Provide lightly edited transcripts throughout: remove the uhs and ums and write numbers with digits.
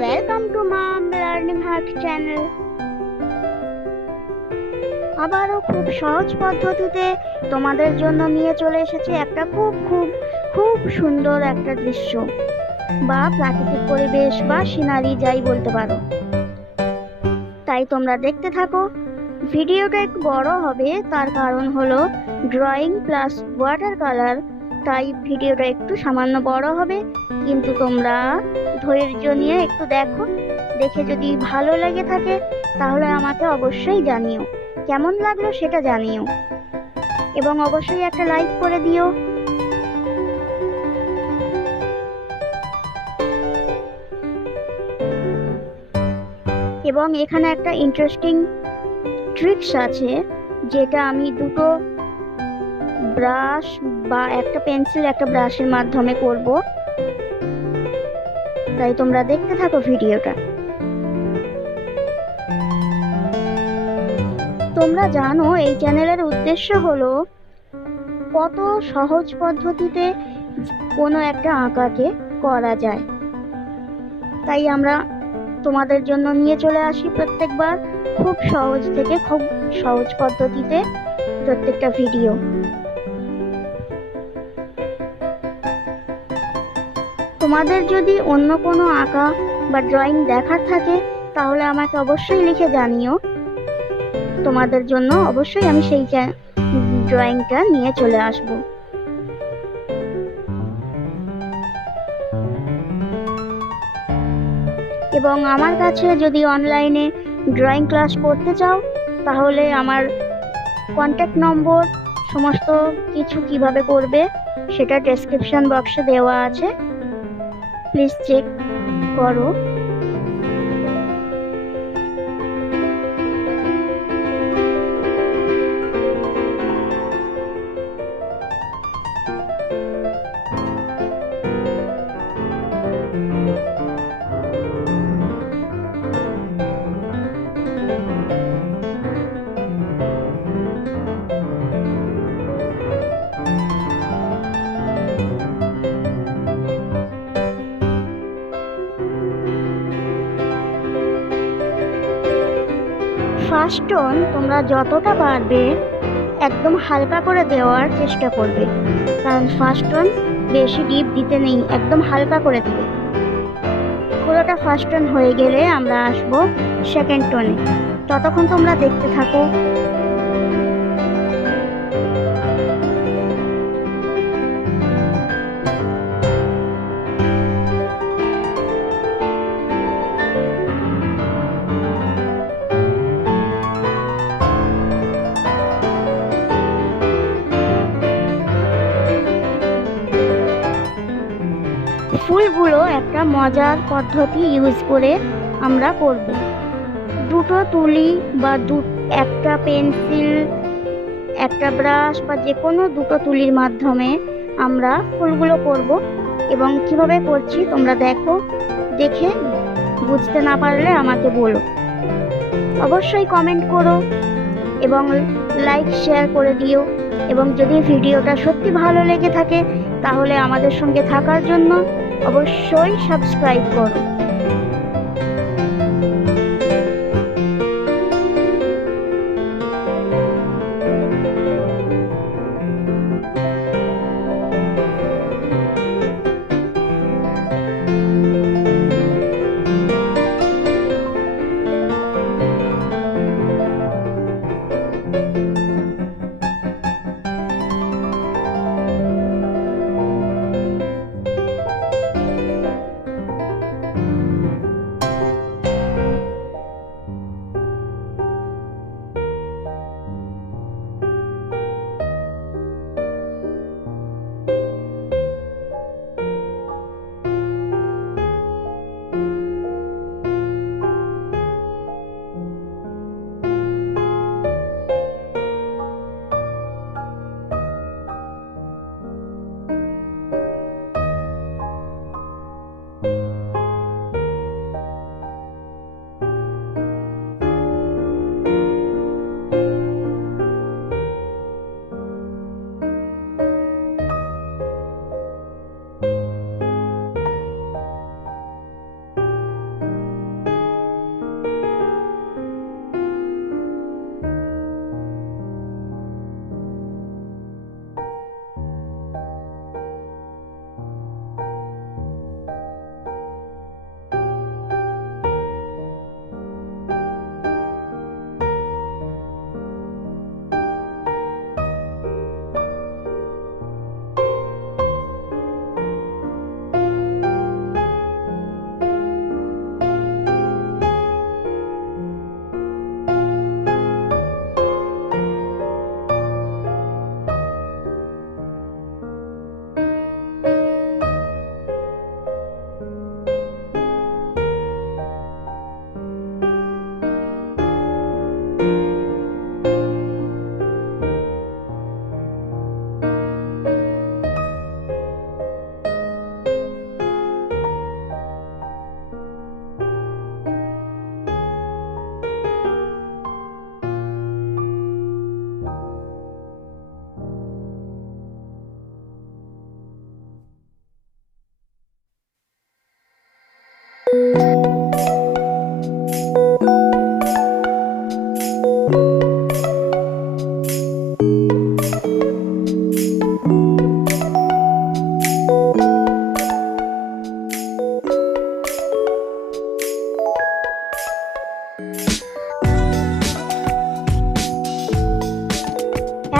Welcome to mum learning art channel. আবারও খুব সহজ পদ্ধতিতে তোমাদের জন্য নিয়ে চলে এসেছে একটা খুব খুব খুব সুন্দর একটা দৃশ্য বা প্রাকৃতিক পরিবেশ বা সিনারি যাই বলতে পারো। তাই তোমরা দেখতে থাকো। ভিডিওটা একটু বড় হবে, তার কারণ হলো ড্রয়িং প্লাস ওয়াটার কালার, তাই ভিডিওটা একটু সামান্য বড় হবে। কিন্তু তোমরা ধৈর্য নিয়ে একটু দেখো, দেখে যদি ভালো লেগে থাকে তাহলে আমাকে অবশ্যই জানিও, কেমন লাগলো সেটা জানিও, এবং অবশ্যই একটা লাইক করে দিও। এবং এখানে একটা ইন্টারেস্টিং ট্রিক্স আছে, যেটা আমি দুটো ব্রাশ বা একটা পেন্সিল একটা ব্রাশের মাধ্যমে করব। তাই তোমরা দেখতে থাকো ভিডিওটা। তোমরা জানো এই চ্যানেলের উদ্দেশ্য হলো কত সহজ পদ্ধতিতে কোনো একটা আঁকাকে করা যায়। তাই আমরা তোমাদের জন্য নিয়ে চলে আসি প্রত্যেকবার খুব সহজ থেকে খুব সহজ পদ্ধতিতে প্রত্যেকটা ভিডিও। তোমাদের যদি অন্য কোনো আঁকা বা ড্রয়িং দেখার থাকে তাহলে আমাকে অবশ্যই লিখে জানিও। তোমাদের জন্য অবশ্যই আমি সেই ড্রয়িংটা নিয়ে চলে আসব। এবং আমার কাছে যদি অনলাইনে ড্রয়িং ক্লাস করতে চাও তাহলে আমার কন্ট্যাক্ট নম্বর, সমস্ত কিছু কিভাবে করবে সেটা ডেসক্রিপশন বক্সে দেওয়া আছে, প্লিজ চেক করো। ফার্স্ট টোন তোমরা যতটা পারবে একদম হালকা করে দেওয়ার চেষ্টা করবে, কারণ ফার্স্ট টোন বেশি ডিপ দিতে নেই, একদম হালকা করে দেবে। পুরোটা ফার্স্ট টোন হয়ে গেলে আমরা আসবো সেকেন্ড টোনে। ততক্ষণ তোমরা দেখতে থাকো। ফুলগুলো একটা মজার পদ্ধতি ইউজ করে আমরা করব। দুটো তুলি বা একটা পেন্সিল, একটা ব্রাশ বা যে কোনো দুটো তুলির মাধ্যমে আমরা ফুলগুলো করব। এবং কিভাবে করছি তোমরা দেখো, দেখে বুঝতে না পারলে আমাকে বলো, অবশ্যই কমেন্ট করো এবং লাইক শেয়ার করে দিও। এবং যদি ভিডিওটা সত্যি ভালো লেগে থাকে তাহলে আমাদের সঙ্গে থাকার জন্য অবশ্যই সাবস্ক্রাইব করো।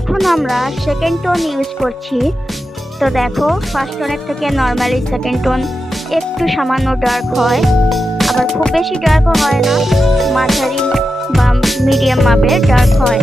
এখন আমরা সেকেন্ড টোন ইউজ করছি। তো দেখো, ফার্স্ট টোনের থেকে নর্মালি সেকেন্ড টোন একটু সামান্য ডার্ক হয়, আবার খুব বেশি ডার্কও হয় না, মাঝারি বা মিডিয়াম মাপের ডার্ক হয়।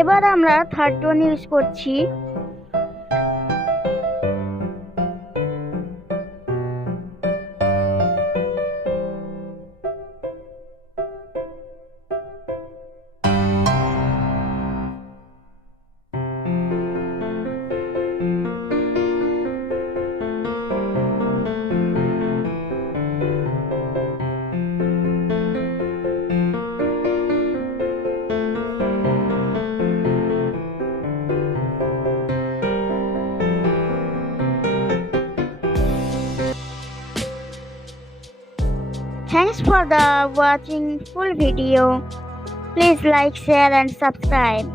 এবার আমরা থার্ড টোন ইউজ করছি। Thanks for the watching full video. Please like, share and subscribe.